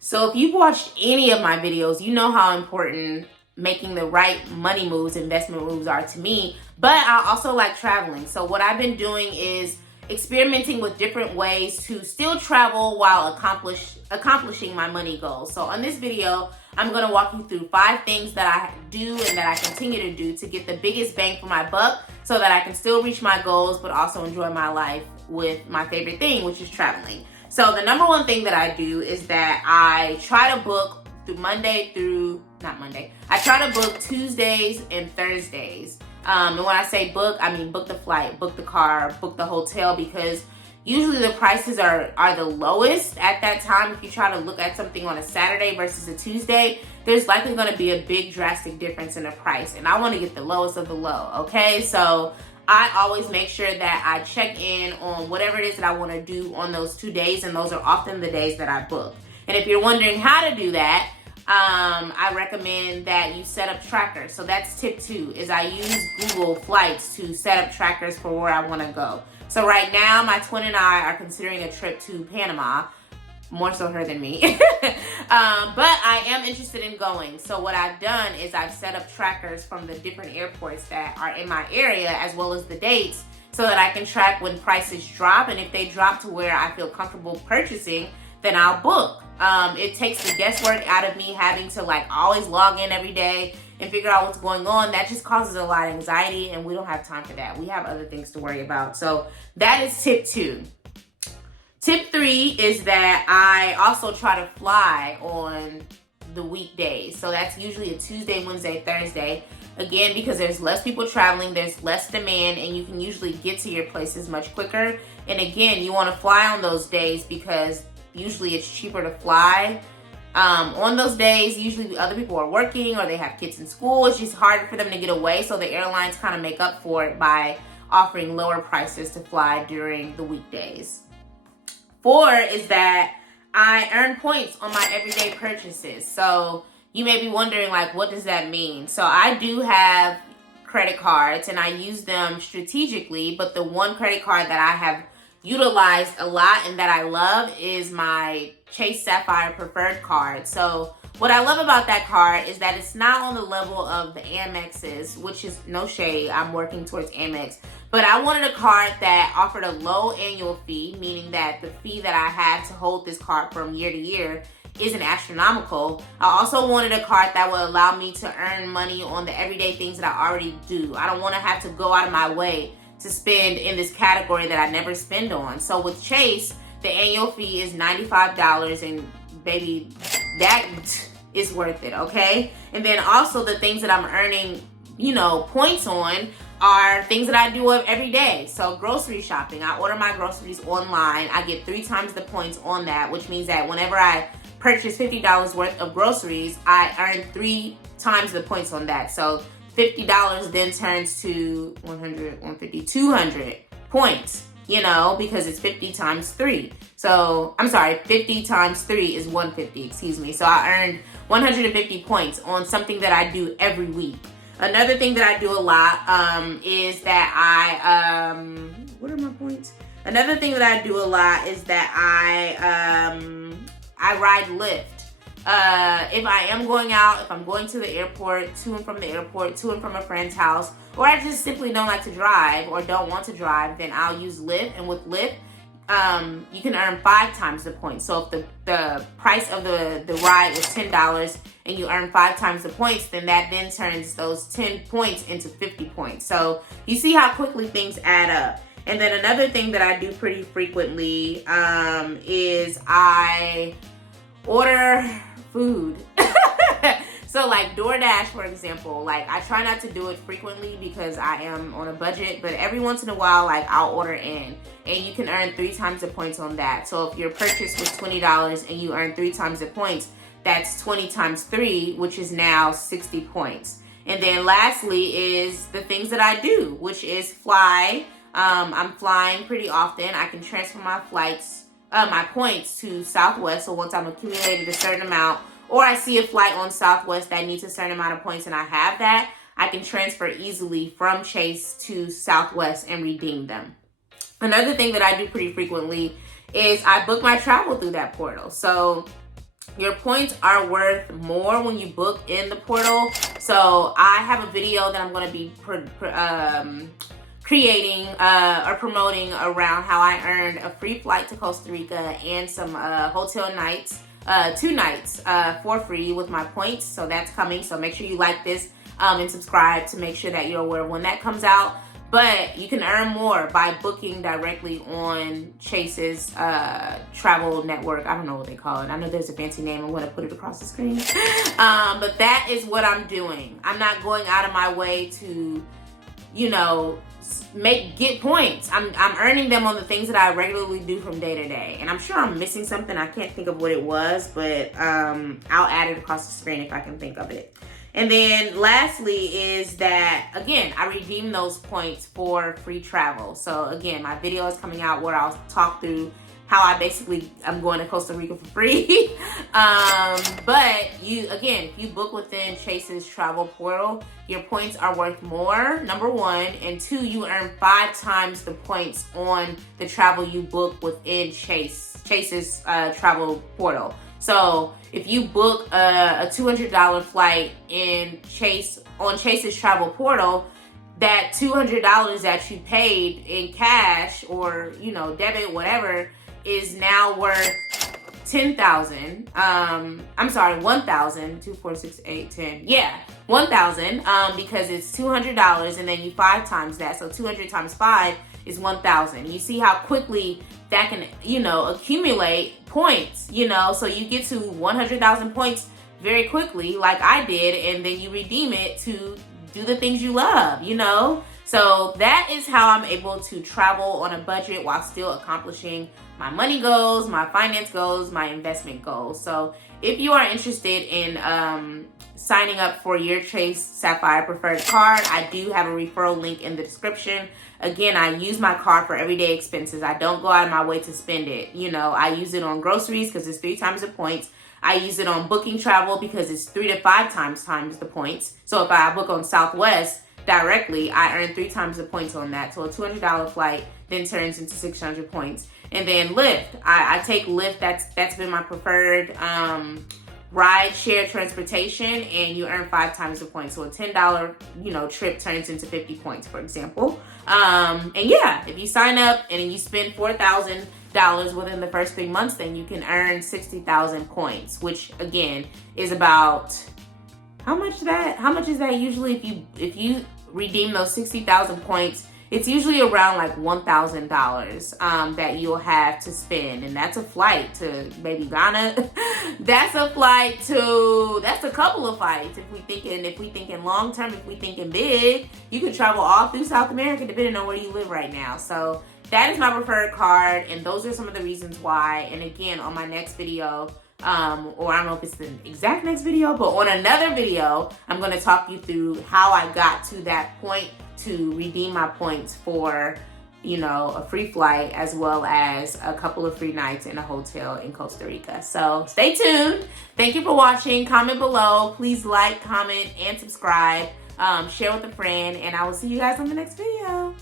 So if you've watched any of my videos, you know how important making the right money moves, investment moves are to me. But I also like traveling. So what I've been doing is experimenting with different ways to still travel while accomplishing my money goals. So on this video, I'm going to walk you through 5 things that I do and that I continue to do to get the biggest bang for my buck so that I can still reach my goals but also enjoy my life with my favorite thing, which is traveling. So the number one thing that I do is that I try to book I try to book Tuesdays and Thursdays. And when I say book, I mean book the flight, book the car, book the hotel, because usually the prices are the lowest at that time. If you try to look at something on a Saturday versus a Tuesday, there's likely going to be a big drastic difference in the price. And I want to get the lowest of the low, okay? So I always make sure that I check in on whatever it is that I want to do on those 2 days, and those are often the days that I book. And if you're wondering how to do that, I recommend that you set up trackers. So that's tip 2, is I use Google Flights to set up trackers for where I want to go. So right now, my twin and I are considering a trip to Panama. More so her than me. But I am interested in going. So what I've done is I've set up trackers from the different airports that are in my area, as well as the dates, so that I can track when prices drop. And if they drop to where I feel comfortable purchasing, then I'll book. It takes the guesswork out of me having to always log in every day and figure out what's going on. That just causes a lot of anxiety, and we don't have time for that. We have other things to worry about. So that is tip 2. Tip 3 is that I also try to fly on the weekdays. So that's usually a Tuesday, Wednesday, Thursday. Again, because there's less people traveling, there's less demand, and you can usually get to your places much quicker. And again, you want to fly on those days because usually it's cheaper to fly. On those days, usually other people are working or they have kids in school. It's just harder for them to get away. So the airlines kind of make up for it by offering lower prices to fly during the weekdays. 4 is that I earn points on my everyday purchases. So you may be wondering, what does that mean? So I do have credit cards and I use them strategically, but the one credit card that I have utilized a lot and that I love is my Chase Sapphire Preferred card. So what I love about that card is that it's not on the level of the Amex's, which is no shade, I'm working towards Amex. But I wanted a card that offered a low annual fee, meaning that the fee that I had to hold this card from year to year isn't astronomical. I also wanted a card that would allow me to earn money on the everyday things that I already do. I don't want to have to go out of my way to spend in this category that I never spend on. So with Chase, the annual fee is $95, and baby, that is worth it, okay? And then also the things that I'm earning, points on are things that I do every day. So grocery shopping, I order my groceries online. I get 3 times the points on that, which means that whenever I purchase $50 worth of groceries, I earn 3 times the points on that. So $50 then turns to 100, 150, 200 points, because it's 50 times 3. So, I'm sorry, 50 times 3 is 150, excuse me. So I earned 150 points on something that I do every week. Another thing that I do a lot is that what are my points? Another thing that I do a lot is that I ride Lyft. If I am going out, if I'm going to the airport, to and from the airport, to and from a friend's house, or I just simply don't like to drive or don't want to drive, then I'll use Lyft. And with Lyft, you can earn 5 times the points. So if the price of the ride was $10 and you earn 5 times the points, then that then turns those 10 points into 50 points. So you see how quickly things add up. And then another thing that I do pretty frequently is I order food. So DoorDash, for example, I try not to do it frequently because I am on a budget, but every once in a while, I'll order in, and you can earn 3 times the points on that. So if your purchase was $20 and you earn 3 times the points, that's 20 times 3, which is now 60 points. And then lastly is the things that I do, which is fly. I'm flying pretty often. I can transfer my points to Southwest. So once I'm accumulated a certain amount, or I see a flight on Southwest that needs a certain amount of points and I have that, I can transfer easily from Chase to Southwest and redeem them. Another thing that I do pretty frequently is I book my travel through that portal. So Your points are worth more when you book in the portal. So I have a video that I'm going to be creating or promoting around how I earned a free flight to Costa Rica and some hotel nights, 2 nights for free with my points. So that's coming. So make sure you like this and subscribe to make sure that you're aware when that comes out. But you can earn more by booking directly on Chase's travel network. I don't know what they call it. I know there's a fancy name. I'm going to put it across the screen. But that is what I'm doing. I'm not going out of my way to, you know, get points. I'm earning them on the things that I regularly do from day to day. And I'm sure I'm missing something. I can't think of what it was, but I'll add it across the screen if I can think of it. And then lastly is that, again, I redeem those points for free travel. So again, my video is coming out where I'll talk through how I'm going to Costa Rica for free. But if you book within Chase's travel portal, your points are worth more, number 1. And 2, you earn 5 times the points on the travel you book within Chase's travel portal. So if you book a $200 flight on Chase's travel portal, that $200 that you paid in cash or, you know, debit, whatever, is now worth 10,000. I'm sorry, 1,000. 2, 4, 6, 8, 10. Yeah, 1,000. Because it's $200 and then you 5 times that. So 200 times 5 is 1,000. You see how quickly that can, you know, accumulate points, you know, so you get to 100,000 points very quickly, like I did, and then you redeem it to do the things you love, you know. So that is how I'm able to travel on a budget while still accomplishing my money goals, my finance goals, my investment goals. So if you are interested in signing up for your Chase Sapphire Preferred card, I do have a referral link in the description. Again, I use my card for everyday expenses. I don't go out of my way to spend it. You know, I use it on groceries because it's 3 times the points. I use it on booking travel because it's 3 to 5 times the points. So if I book on Southwest directly, I earn 3 times the points on that. So a $200 flight then turns into 600 points. And then Lyft, I take Lyft. That's been my preferred ride share transportation, and you earn 5 times the points. So a $10 trip turns into 50 points, for example. And yeah, if you sign up and you spend $4,000 within the first 3 months, then you can earn 60,000 points, which again is about how much is that usually if you redeem those 60,000 points. It's usually around like $1,000 that you'll have to spend. And that's a flight to maybe Ghana. That's a couple of flights. If we thinking long term, if we thinking big, you can travel all through South America depending on where you live right now. So that is my preferred card. And those are some of the reasons why. And again, on my next video, or I don't know if it's the exact next video, but on another video, I'm going to talk you through how I got to that point to redeem my points for, a free flight as well as a couple of free nights in a hotel in Costa Rica. So stay tuned. Thank you for watching. Comment below. Please like, comment, and subscribe. Share with a friend, and I will see you guys on the next video.